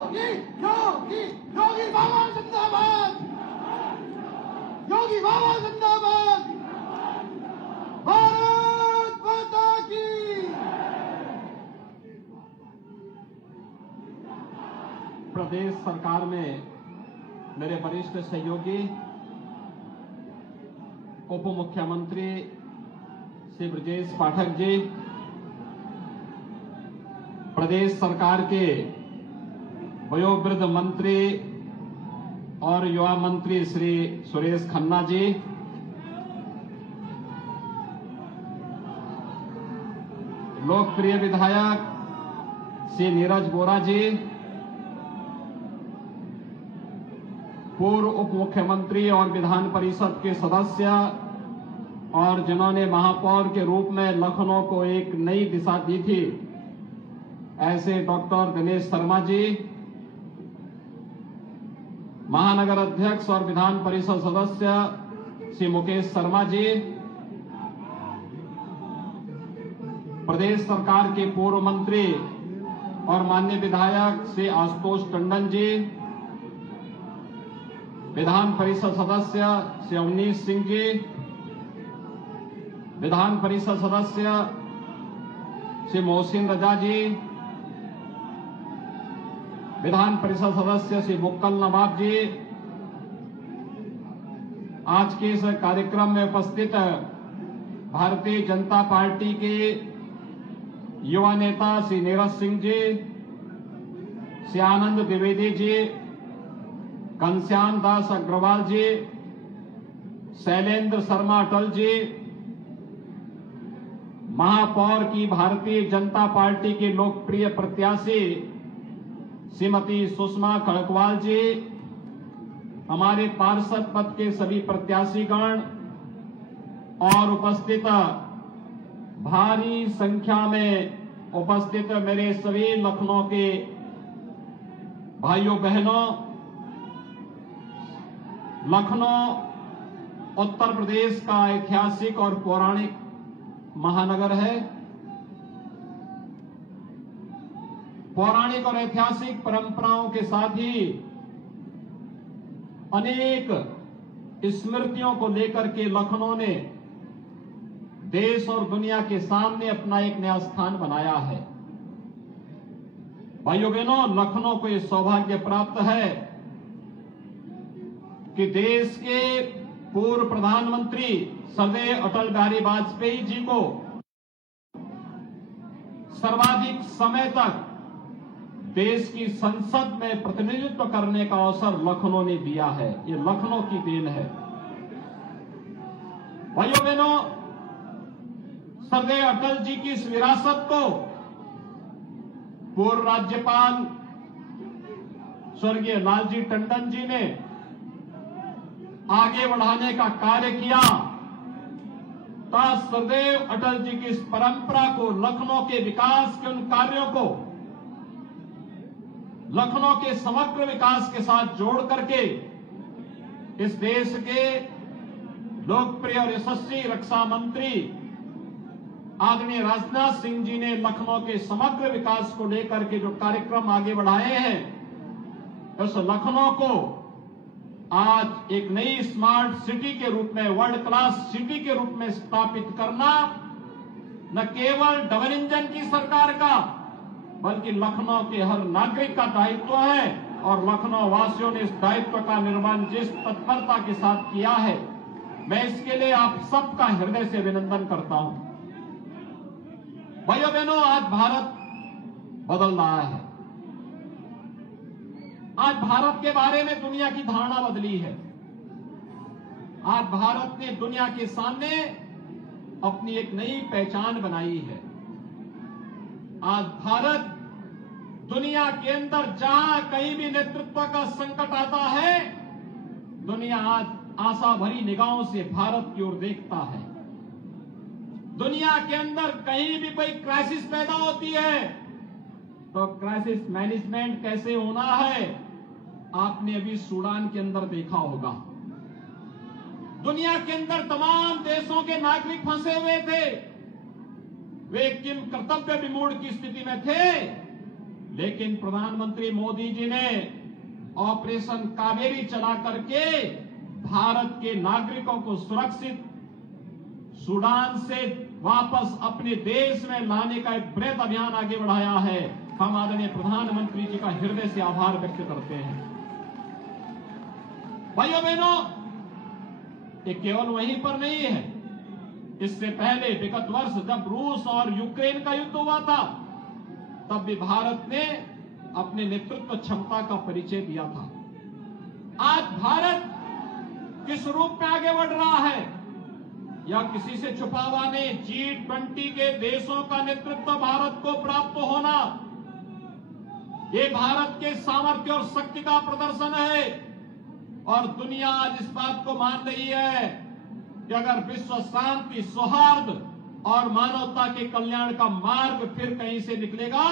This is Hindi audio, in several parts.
योगी योगी योगी बाबा जिंदाबाद, योगी बाबा जिंदाबाद, भारत माता की। प्रदेश सरकार में मेरे वरिष्ठ सहयोगी उप मुख्यमंत्री श्री ब्रजेश पाठक जी, प्रदेश सरकार के वयोवृद्ध मंत्री और युवा मंत्री श्री सुरेश खन्ना जी, लोकप्रिय विधायक श्री नीरज बोरा जी, पूर्व उप मुख्यमंत्री और विधान परिषद के सदस्य और जिन्होंने महापौर के रूप में लखनऊ को एक नई दिशा दी थी, ऐसे डॉक्टर दिनेश शर्मा जी, महानगर अध्यक्ष और विधान परिषद सदस्य श्री मुकेश शर्मा जी, प्रदेश सरकार के पूर्व मंत्री और माननीय विधायक श्री आशुतोष टंडन जी, विधान परिषद सदस्य श्री अवनीश सिंह जी, विधान परिषद सदस्य श्री मोहसिन रजा जी, विधान परिषद सदस्य श्री बुक्कल नवाब जी, आज के इस कार्यक्रम में उपस्थित भारतीय जनता पार्टी के युवा नेता श्री नीरज सिंह जी, श्री आनंद द्विवेदी जी, घनश्याम दास अग्रवाल जी, शैलेंद्र शर्मा अटल जी, महापौर की भारतीय जनता पार्टी की लोकप्रिय प्रत्याशी श्रीमती सुषमा खड़गवाल जी, हमारे पार्षद पद के सभी प्रत्याशीगण और उपस्थित भारी संख्या में उपस्थित मेरे सभी लखनऊ के भाइयों बहनों, लखनऊ उत्तर प्रदेश का ऐतिहासिक और पौराणिक महानगर है। पौराणिक और ऐतिहासिक परंपराओं के साथ ही अनेक स्मृतियों को लेकर के लखनऊ ने देश और दुनिया के सामने अपना एक नया स्थान बनाया है। भाइयों बहनों, लखनऊ को यह सौभाग्य प्राप्त है कि देश के पूर्व प्रधानमंत्री स्वर्गीय अटल बिहारी वाजपेयी जी को सर्वाधिक समय तक देश की संसद में प्रतिनिधित्व करने का अवसर लखनऊ ने दिया है। ये लखनऊ की देन है। भाइयों बहनों, स्वर्गीय अटल जी की इस विरासत को पूर्व राज्यपाल स्वर्गीय लालजी टंडन जी ने आगे बढ़ाने का कार्य किया। सदैव अटल जी की इस परंपरा को, लखनऊ के विकास के उन कार्यों को लखनऊ के समग्र विकास के साथ जोड़ करके इस देश के लोकप्रिय और यशस्वी रक्षा मंत्री आदरणीय राजनाथ सिंह जी ने लखनऊ के समग्र विकास को लेकर के जो कार्यक्रम आगे बढ़ाए हैं, उस लखनऊ को आज एक नई स्मार्ट सिटी के रूप में, वर्ल्ड क्लास सिटी के रूप में स्थापित करना न केवल डबल इंजन की सरकार का, बल्कि लखनऊ के हर नागरिक का दायित्व है। और लखनऊ वासियों ने इस दायित्व का निर्वहन जिस तत्परता के साथ किया है, मैं इसके लिए आप सबका हृदय से अभिनंदन करता हूं। भाइयों बहनों, आज भारत बदल रहा है। आज भारत के बारे में दुनिया की धारणा बदली है। आज भारत ने दुनिया के सामने अपनी एक नई पहचान बनाई है। आज भारत दुनिया के अंदर जहां कहीं भी नेतृत्व का संकट आता है, दुनिया आज आशा भरी निगाहों से भारत की ओर देखता है। दुनिया के अंदर कहीं भी कोई क्राइसिस पैदा होती है तो क्राइसिस मैनेजमेंट कैसे होना है, आपने अभी सूडान के अंदर देखा होगा। दुनिया के अंदर तमाम देशों के नागरिक फंसे हुए थे, वे किम कर्तव्य विमूढ़ की स्थिति में थे, लेकिन प्रधानमंत्री मोदी जी ने ऑपरेशन कावेरी चला करके भारत के नागरिकों को सुरक्षित सूडान से वापस अपने देश में लाने का एक बृहद अभियान आगे बढ़ाया है। हम आदरणीय प्रधानमंत्री जी का हृदय से आभार व्यक्त करते हैं। भाइयों बहनों, ये केवल वहीं पर नहीं है। इससे पहले विगत वर्ष जब रूस और यूक्रेन का युद्ध हुआ था, तब भी भारत ने अपने नेतृत्व क्षमता का परिचय दिया था। आज भारत किस रूप में आगे बढ़ रहा है, या किसी से छुपा हुआ नहीं। G20 के देशों का नेतृत्व भारत को प्राप्त होना, ये भारत के सामर्थ्य और शक्ति का प्रदर्शन है। और दुनिया आज इस बात को मान रही है कि अगर विश्व शांति, सौहार्द और मानवता के कल्याण का मार्ग फिर कहीं से निकलेगा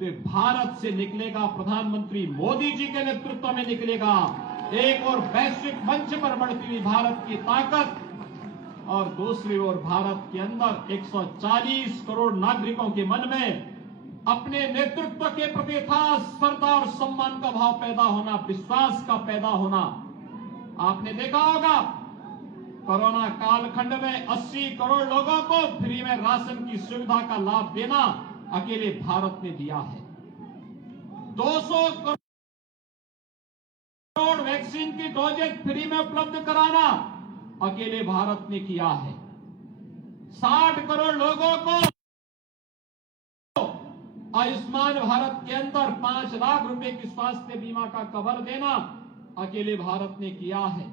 तो भारत से निकलेगा, प्रधानमंत्री मोदी जी के नेतृत्व में निकलेगा। एक और वैश्विक मंच पर बढ़ती हुई भारत की ताकत, और दूसरी ओर भारत के अंदर 140 करोड़ नागरिकों के मन में अपने नेतृत्व के प्रति था श्रद्धा और सम्मान का भाव पैदा होना, विश्वास का पैदा होना। आपने देखा होगा कोरोना कालखंड में 80 करोड़ लोगों को फ्री में राशन की सुविधा का लाभ देना अकेले भारत ने दिया है। 200 करोड़ वैक्सीन की डोजेज फ्री में उपलब्ध कराना अकेले भारत ने किया है। 60 करोड़ लोगों को आयुष्मान भारत के अंदर 5 लाख रुपए की स्वास्थ्य बीमा का कवर देना अकेले भारत ने किया है।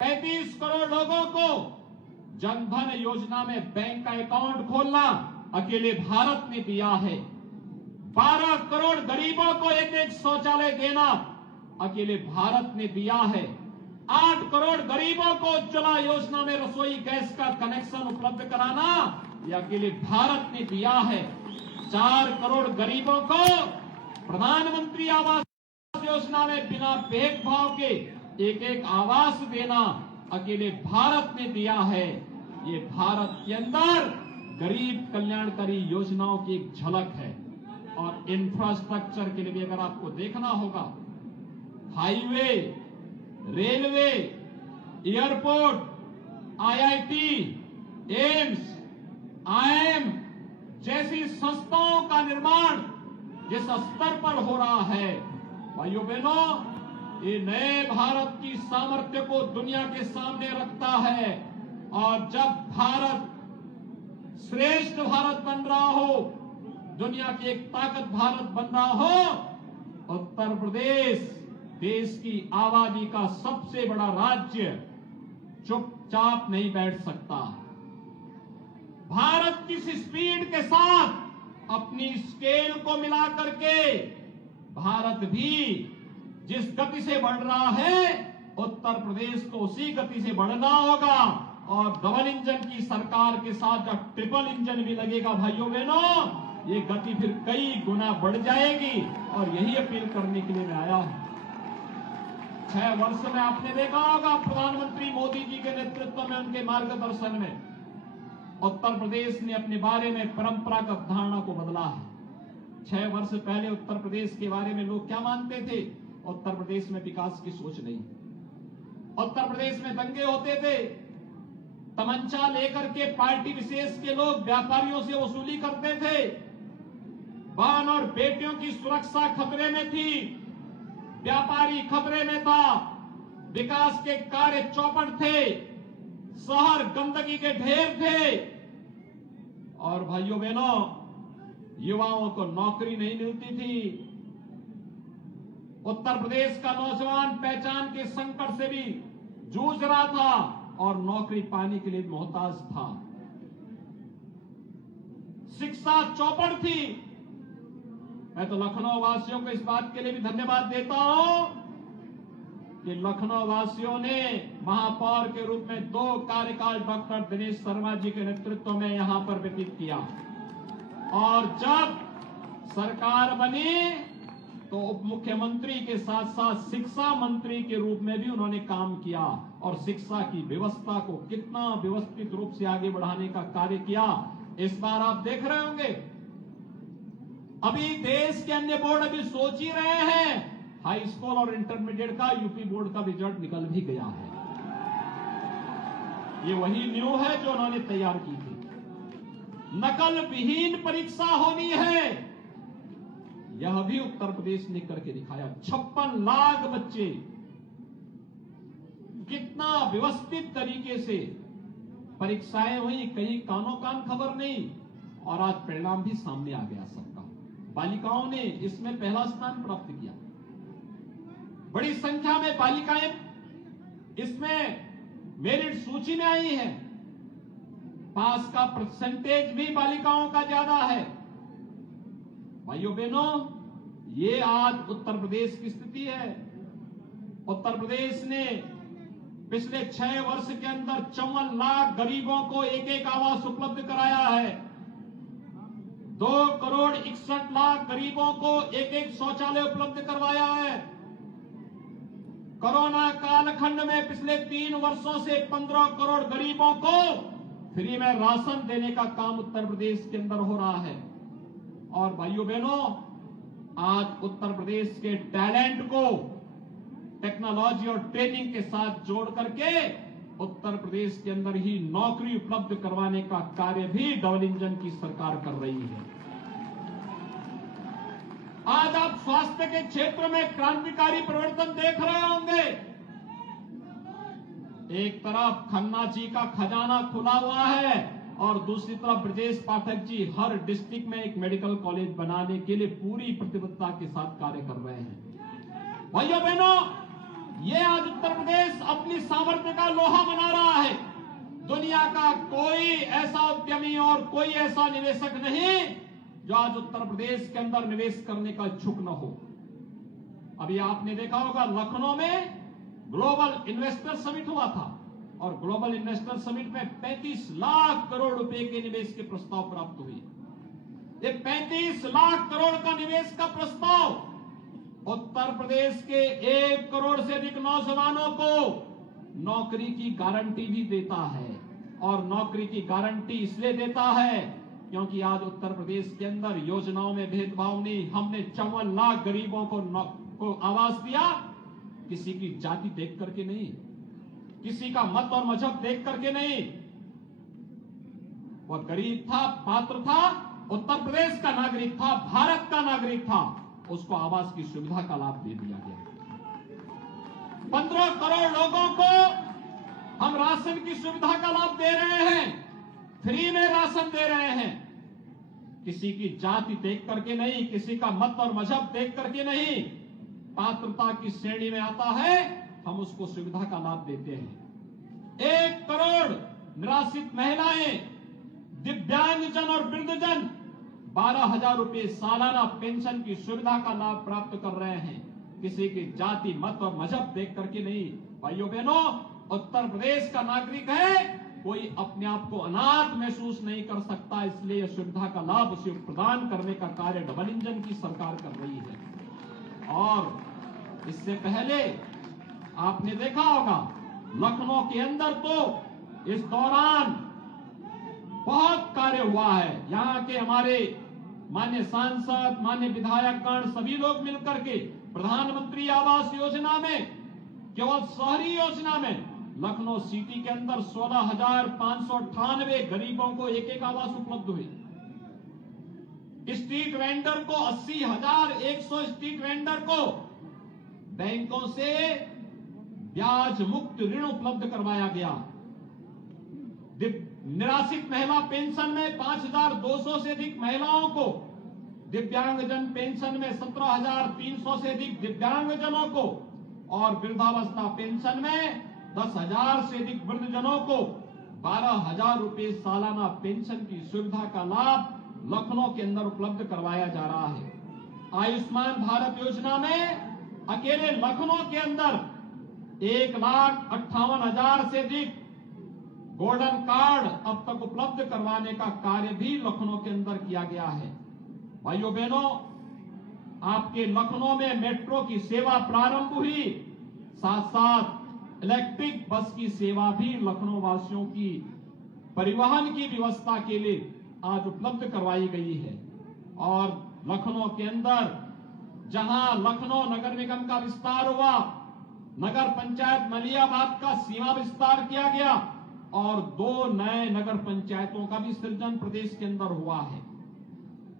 35 करोड़ लोगों को जनधन योजना में बैंक का अकाउंट खोलना अकेले भारत ने दिया है। 12 करोड़ गरीबों को एक शौचालय देना अकेले भारत ने दिया है। 8 करोड़ गरीबों को उज्ज्वला योजना में रसोई गैस का कनेक्शन उपलब्ध कराना यह अकेले भारत ने दिया है। 4 करोड़ गरीबों को प्रधानमंत्री आवास योजना में बिना भेदभाव के एक आवास देना अकेले भारत ने दिया है। ये भारत के अंदर गरीब कल्याणकारी योजनाओं की एक झलक है। और इंफ्रास्ट्रक्चर के लिए भी अगर आपको देखना होगा, highway, railway, airport, IIT, AIIMS, IIM जैसी संस्थाओं का निर्माण जिस स्तर पर हो रहा है, भाइयों बहनों, ये नए भारत की सामर्थ्य को दुनिया के सामने रखता है। और जब भारत श्रेष्ठ भारत बन रहा हो, दुनिया की एक ताकत भारत बन रहा हो, उत्तर प्रदेश देश की आबादी का सबसे बड़ा राज्य चुपचाप नहीं बैठ सकता। भारत किस स्पीड के साथ अपनी स्केल को मिला करके भारत भी जिस गति से बढ़ रहा है, उत्तर प्रदेश को उसी गति से बढ़ना होगा। और डबल इंजन की सरकार के साथ जब ट्रिपल इंजन भी लगेगा, भाइयों बहनों, ये गति फिर कई गुना बढ़ जाएगी। और यही अपील करने के लिए मैं आया हूं। 6 वर्ष में आपने देखा होगा प्रधानमंत्री मोदी जी के नेतृत्व में, उनके मार्गदर्शन में उत्तर प्रदेश ने अपने बारे में परंपरागत धारणा को बदला है। 6 वर्ष पहले उत्तर प्रदेश के बारे में लोग क्या मानते थे? उत्तर प्रदेश में विकास की सोच नहीं। उत्तर प्रदेश में दंगे होते थे, तमंचा लेकर के पार्टी विशेष के लोग व्यापारियों से वसूली करते थे, बहन और बेटियों की सुरक्षा खतरे में थी, व्यापारी खतरे में था, विकास के कार्य चौपट थे, शहर गंदगी के ढेर थे। और भाइयों बहनों, युवाओं को नौकरी नहीं मिलती थी। उत्तर प्रदेश का नौजवान पहचान के संकट से भी जूझ रहा था और नौकरी पाने के लिए मोहताज था। शिक्षा चौपट थी। मैं तो लखनऊ वासियों को इस बात के लिए भी धन्यवाद देता हूं कि लखनऊ वासियों ने महापौर के रूप में 2 कार्यकाल डॉक्टर दिनेश शर्मा जी के नेतृत्व में यहां पर व्यतीत किया। और जब सरकार बनी तो उप मुख्यमंत्री के साथ साथ शिक्षा मंत्री के रूप में भी उन्होंने काम किया और शिक्षा की व्यवस्था को कितना व्यवस्थित रूप से आगे बढ़ाने का कार्य किया। इस बार आप देख रहे होंगे अभी देश के अन्य बोर्ड अभी सोच ही रहे हैं, हाई स्कूल और इंटरमीडिएट का यूपी बोर्ड का रिजल्ट निकल भी गया है। ये वही न्यू है जो उन्होंने तैयार की थी। नकल विहीन परीक्षा होनी है, यह भी उत्तर प्रदेश ने करके दिखाया। 56 लाख बच्चे कितना व्यवस्थित तरीके से परीक्षाएं हुई, कहीं कानो कान खबर नहीं, और आज परिणाम भी सामने आ गया सबका। बालिकाओं ने इसमें पहला स्थान प्राप्त किया। बड़ी संख्या में बालिकाएं इसमें मेरिट सूची में आई है। पास का परसेंटेज भी बालिकाओं का ज्यादा है। भाइयों बहनों, ये आज उत्तर प्रदेश की स्थिति है। उत्तर प्रदेश ने पिछले 6 वर्ष के अंदर 54 लाख गरीबों को एक एक आवास उपलब्ध कराया है। 2 करोड़ 61 लाख गरीबों को एक एक शौचालय उपलब्ध करवाया है। कोरोना कालखंड में पिछले 3 वर्षों से 15 करोड़ गरीबों को फ्री में राशन देने का काम उत्तर प्रदेश के अंदर हो रहा है। और भाइयों बहनों, आज उत्तर प्रदेश के टैलेंट को टेक्नोलॉजी और ट्रेनिंग के साथ जोड़ करके उत्तर प्रदेश के अंदर ही नौकरी उपलब्ध करवाने का कार्य भी डबल इंजन की सरकार कर रही है। आज आप स्वास्थ्य के क्षेत्र में क्रांतिकारी परिवर्तन देख रहे होंगे। एक तरफ खन्ना जी का खजाना खुला हुआ है और दूसरी तरफ ब्रजेश पाठक जी हर डिस्ट्रिक्ट में एक मेडिकल कॉलेज बनाने के लिए पूरी प्रतिबद्धता के साथ कार्य कर रहे हैं। भाइयों बहनों, ये आज उत्तर प्रदेश अपनी सामर्थ्य का लोहा बना रहा है। दुनिया का कोई ऐसा उद्यमी और कोई ऐसा निवेशक नहीं जो आज उत्तर प्रदेश के अंदर निवेश करने का इच्छुक न हो। अभी आपने देखा होगा, लखनऊ में ग्लोबल इन्वेस्टर समिट हुआ था और ग्लोबल इन्वेस्टर समिट में 35 लाख करोड़ रुपए के निवेश के प्रस्ताव प्राप्त हुए। ये 35 लाख करोड़ का निवेश का प्रस्ताव उत्तर प्रदेश के 1 करोड़ से अधिक नौजवानों को नौकरी की गारंटी भी देता है। और नौकरी की गारंटी इसलिए देता है क्योंकि आज उत्तर प्रदेश के अंदर योजनाओं में भेदभाव नहीं। हमने 54 लाख गरीबों को आवास दिया, किसी की जाति देख करके नहीं, किसी का मत और मजहब देख करके नहीं। वह गरीब था, पात्र था, उत्तर प्रदेश का नागरिक था, भारत का नागरिक था, उसको आवास की सुविधा का लाभ दे दिया गया। 15 करोड़ लोगों को हम राशन की सुविधा का लाभ दे रहे हैं, फ्री में राशन दे रहे हैं। किसी की जाति देख करके नहीं, किसी का मत और मजहब देख करके नहीं, पात्रता की श्रेणी में आता है, हम उसको सुविधा का लाभ देते हैं। 1 करोड़ निराश्रित महिलाएं, दिव्यांगजन और वृद्धजन 12,000 रुपए सालाना पेंशन की सुविधा का लाभ प्राप्त कर रहे हैं। किसी की जाति, मत और मजहब देख करके नहीं। भाइयों बहनों, उत्तर प्रदेश का नागरिक है, कोई अपने आप को अनाथ महसूस नहीं कर सकता। इसलिए यह सुविधा का लाभ उसे प्रदान करने का कार्य डबल इंजन की सरकार कर रही है। और इससे पहले आपने देखा होगा, लखनऊ के अंदर तो इस दौरान बहुत कार्य हुआ है। यहां के हमारे माननीय सांसद, माननीय विधायकगण सभी लोग मिलकर के प्रधानमंत्री आवास योजना में, केवल शहरी योजना में लखनऊ सिटी के अंदर 16,598 गरीबों को एक एक आवास उपलब्ध हुए। स्ट्रीट वेंडर को 80,100 स्ट्रीट वेंडर को बैंकों से ब्याज मुक्त ऋण उपलब्ध करवाया गया। निराश्रित महिला पेंशन में 5,200 से अधिक महिलाओं को, दिव्यांगजन पेंशन में 17,300 से अधिक दिव्यांगजनों को और वृद्धावस्था पेंशन में 10,000 से अधिक वृद्धजनों को 12,000 रुपए सालाना पेंशन की सुविधा का लाभ लखनऊ के अंदर उपलब्ध करवाया जा रहा है। आयुष्मान भारत योजना में अकेले लखनऊ के अंदर 1,58,000 से अधिक गोल्डन कार्ड अब तक उपलब्ध करवाने का कार्य भी लखनऊ के अंदर किया गया है। भाइयों बहनों, आपके लखनऊ में मेट्रो की सेवा प्रारंभ हुई, साथ साथ इलेक्ट्रिक बस की सेवा भी लखनऊ वासियों की परिवहन की व्यवस्था के लिए आज उपलब्ध करवाई गई है। और लखनऊ के अंदर जहां लखनऊ नगर निगम का विस्तार हुआ, नगर पंचायत मलियाबाद का सीमा विस्तार किया गया और 2 नए नगर पंचायतों का भी सृजन प्रदेश के अंदर हुआ है।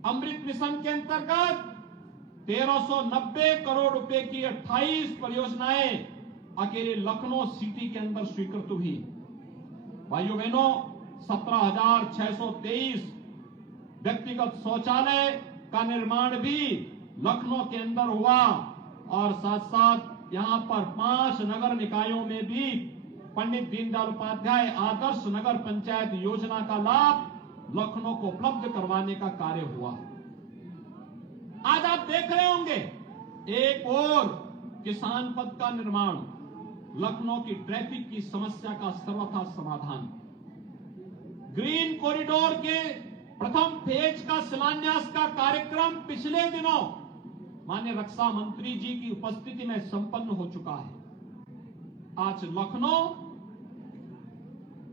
अमृत मिशन के अंतर्गत 1390 करोड़ रुपए की 28 परियोजनाएं अकेले लखनऊ सिटी के अंदर स्वीकृत हुई। भाइयों बहनों, 17,623 व्यक्तिगत शौचालय का निर्माण भी लखनऊ के अंदर हुआ और साथ साथ यहां पर 5 नगर निकायों में भी पंडित दीनदयाल उपाध्याय आदर्श नगर पंचायत योजना का लाभ लखनऊ को उपलब्ध करवाने का कार्य हुआ। आज आप देख रहे होंगे एक और किसान पथ का निर्माण, लखनऊ की ट्रैफिक की समस्या का सर्वथा समाधान। ग्रीन कॉरिडोर के प्रथम फेज का शिलान्यास का कार्यक्रम पिछले दिनों माननीय रक्षा मंत्री जी की उपस्थिति में संपन्न हो चुका है। आज लखनऊ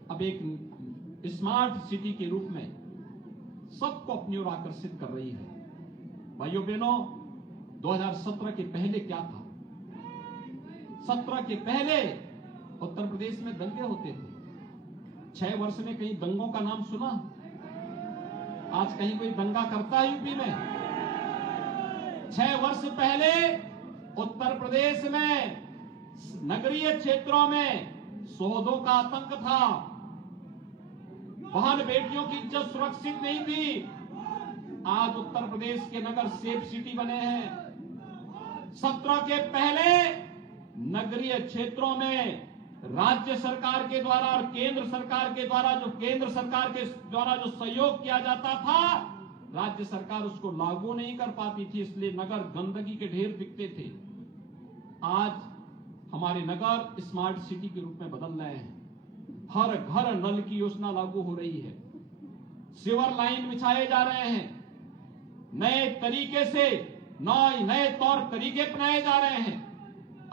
अब एक स्मार्ट सिटी के रूप में सबको अपनी ओर आकर्षित कर रही है। भाइयों बहनों, 2017 के पहले क्या था? 17 के पहले उत्तर प्रदेश में दंगे होते थे। 6 वर्ष में कहीं दंगों का नाम सुना? आज कहीं कोई दंगा करता है यूपी में? 6 वर्ष पहले उत्तर प्रदेश में नगरीय क्षेत्रों में शोधों का आतंक था, बहन बेटियों की इज्जत सुरक्षित नहीं थी। आज उत्तर प्रदेश के नगर सेफ सिटी बने हैं। 17 के पहले नगरीय क्षेत्रों में राज्य सरकार के द्वारा और केंद्र सरकार के द्वारा जो सहयोग किया जाता था, राज्य सरकार उसको लागू नहीं कर पाती थी, इसलिए नगर गंदगी के ढेर दिखते थे। आज हमारे नगर स्मार्ट सिटी के रूप में बदल रहे हैं। हर घर नल की योजना लागू हो रही है, सीवर लाइन बिछाए जा रहे हैं, नए तरीके से नए तौर तरीके अपनाए जा रहे हैं।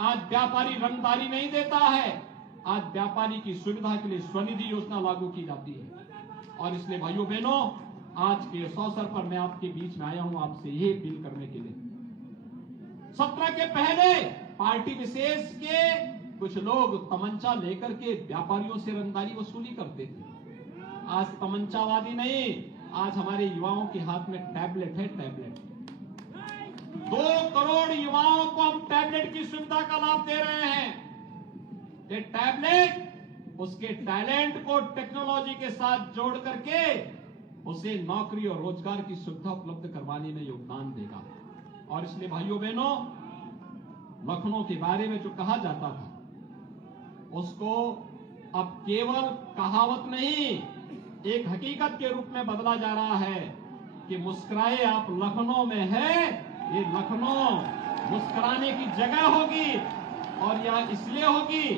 आज व्यापारी रंगदारी नहीं देता है, आज व्यापारी की सुविधा के लिए स्वनिधि योजना लागू की जाती है। और इसलिए भाइयों बहनों, आज के इस अवसर पर मैं आपके बीच में आया हूं आपसे यही अपील करने के लिए। 17 के पहले पार्टी विशेष के कुछ लोग तमंचा लेकर के व्यापारियों से रंगदारी वसूली करते थे। आज तमंचावादी नहीं, आज हमारे युवाओं के हाथ में टैबलेट है। टैबलेट 2 करोड़ युवाओं को हम टैबलेट की सुविधा का लाभ दे रहे हैं। ये टैबलेट उसके टैलेंट को टेक्नोलॉजी के साथ जोड़ करके उसे नौकरी और रोजगार की सुविधा उपलब्ध करवाने में योगदान देगा। और इसलिए भाइयों बहनों, लखनऊ के बारे में जो कहा जाता था उसको अब केवल कहावत नहीं, एक हकीकत के रूप में बदला जा रहा है कि मुस्कुराए आप लखनऊ में है। ये लखनऊ मुस्कुराने की जगह होगी और यह इसलिए होगी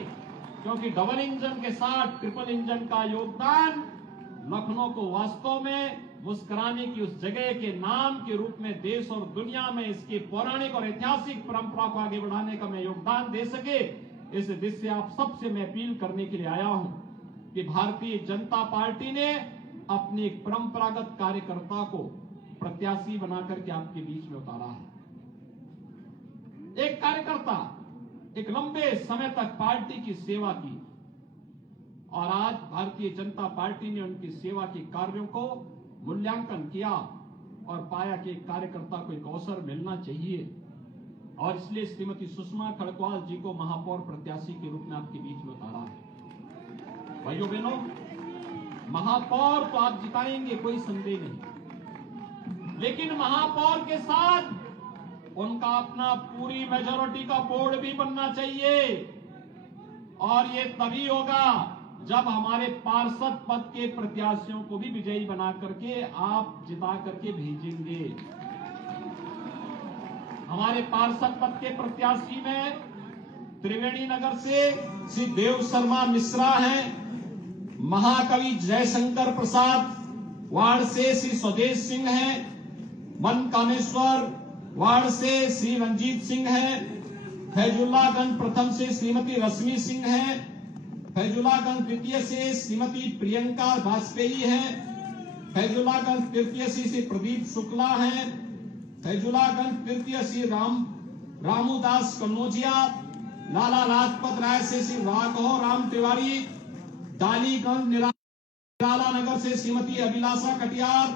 क्योंकि डबल इंजन के साथ ट्रिपल इंजन का योगदान लखनऊ को वास्तव में मुस्कुराने की उस जगह के नाम के रूप में देश और दुनिया में इसके पौराणिक और ऐतिहासिक परंपरा को आगे बढ़ाने का मैं योगदान दे सके, इस दृष्टि से आप सबसे मैं अपील करने के लिए आया हूं कि भारतीय जनता पार्टी ने अपने एक परंपरागत कार्यकर्ता को प्रत्याशी बनाकर के आपके बीच में उतारा है। एक कार्यकर्ता एक लंबे समय तक पार्टी की सेवा की और आज भारतीय जनता पार्टी ने उनकी सेवा के कार्यों को मूल्यांकन किया और पाया कि एक कार्यकर्ता को एक अवसर मिलना चाहिए और इसलिए श्रीमती सुषमा खड़गवाल जी को महापौर प्रत्याशी के रूप में आपके बीच में उतारा है। भाइयों बहनों, महापौर तो आप जिताएंगे, कोई संदेह नहीं, लेकिन महापौर के साथ उनका अपना पूरी मेजॉरिटी का बोर्ड भी बनना चाहिए और ये तभी होगा जब हमारे पार्षद पद के प्रत्याशियों को भी विजयी बना करके आप जिता करके भेजेंगे। हमारे पार्षद पद के प्रत्याशी में त्रिवेणी नगर से श्री देव शर्मा मिश्रा हैं, महाकवि जयशंकर प्रसाद वार्ड से श्री स्वदेश सिंह हैं, मनकामेश्वर वार्ड से श्री रंजीत सिंह हैं, फैजुल्लागंज प्रथम से श्रीमती रश्मि सिंह हैं, फैजुल्लागंज द्वितीय से श्रीमती प्रियंका वाजपेयी हैं, फैजुल्लागंज तृतीय से श्री प्रदीप शुक्ला हैं, फैजुलागंज तृतीय श्री रामूदास कन्नौजिया, लाला लाजपत राय से श्री राघव राम तिवारी, डालीगंज निराला नगर से श्रीमती अभिलाषा कटियार,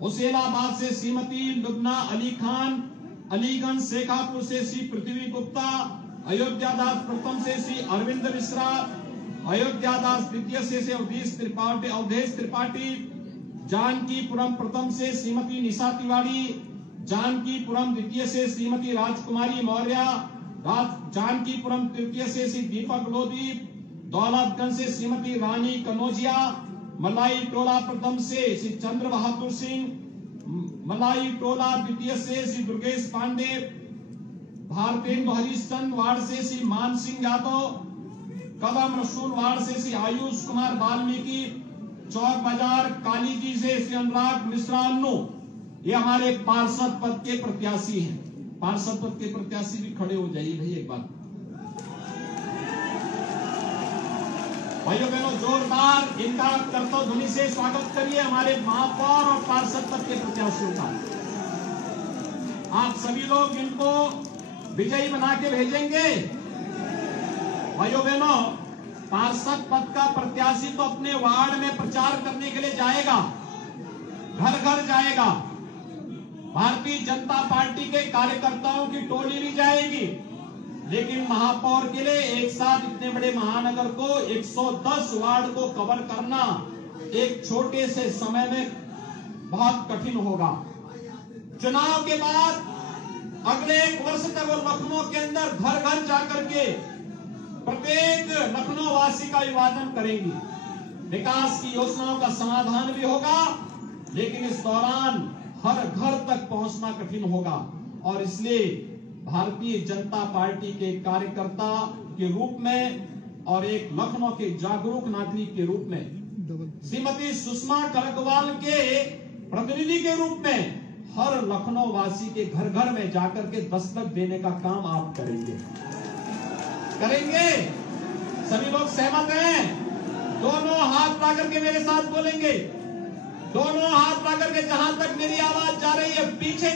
हुसैनाबाद से श्रीमती लुबना अली खान, अलीगंज शेखापुर से श्री पृथ्वी गुप्ता, अयोध्यादास प्रथम से श्री अरविंद मिश्रा, अयोध्यादास द्वितीय से अवधेश त्रिपाठी, जानकीपुरम प्रथम से श्रीमती निशा तिवारी, जानकीपुरम द्वितीय से श्रीमती राजकुमारी मौर्य, जानकीपुरम तृतीय से श्री दीपक लोधी, दौलतगंज से श्रीमती रानी कन्नौजिया, मलाई टोला प्रथम से श्री चंद्र बहादुर सिंह, मलाई टोला द्वितीय से श्री दुर्गेश पांडे, भारतेंदु हरिश्चंद वार्ड से श्री मान सिंह यादव, कदम रसूल वार्ड से श्री आयुष कुमार वाल्मीकि, चौक बाजार काली जी से श्री अनुराग मिश्रा अन्नू, ये हमारे पार्षद पद के प्रत्याशी हैं। पार्षद पद के प्रत्याशी भी खड़े हो जाइए भाई एक बार। भाइयों बहनों, जोरदार इनका करतब ध्वनि से स्वागत करिए हमारे महापौर और पार्षद पद के प्रत्याशियों का। आप सभी लोग इनको विजयी बना के भेजेंगे। भाइयों बहनों, पार्षद पद का प्रत्याशी तो अपने वार्ड में प्रचार करने के लिए जाएगा, घर घर जाएगा, भारतीय जनता पार्टी के कार्यकर्ताओं की टोली भी जाएगी, लेकिन महापौर के लिए एक साथ इतने बड़े महानगर को 110 वार्ड को कवर करना एक छोटे से समय में बहुत कठिन होगा। चुनाव के बाद अगले 1 वर्ष तक वो लखनऊ के अंदर घर घर जाकर के प्रत्येक लखनऊ वासी का अभिवादन करेंगी, विकास की योजनाओं का समाधान भी होगा, लेकिन इस दौरान हर घर तक पहुंचना कठिन होगा। और इसलिए भारतीय जनता पार्टी के कार्यकर्ता के रूप में और एक लखनऊ के जागरूक नागरिक के रूप में, श्रीमती सुषमा कलकवाल के प्रतिनिधि के रूप में हर लखनऊ वासी के घर घर में जाकर के दस्तक देने का काम आप करेंगे। सभी लोग सहमत हैं? दोनों हाथ ला करके मेरे साथ बोलेंगे। दोनों हाथ ला करके, जहां तक मेरी आवाज जा रही है पीछे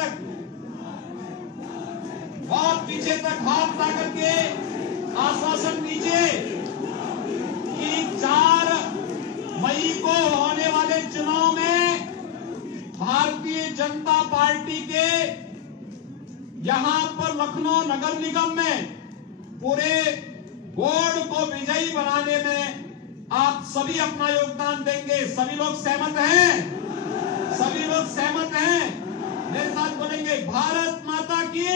तक बहुत पीछे तक हाथ ला करके आश्वासन दीजिए कि 4 मई को होने वाले चुनाव में भारतीय जनता पार्टी के यहां पर लखनऊ नगर निगम में पूरे बोर्ड को विजयी बनाने में आप सभी अपना योगदान देंगे। सभी लोग सहमत हैं? सभी लोग सहमत हैं? मेरे साथ बोलेंगे, भारत माता की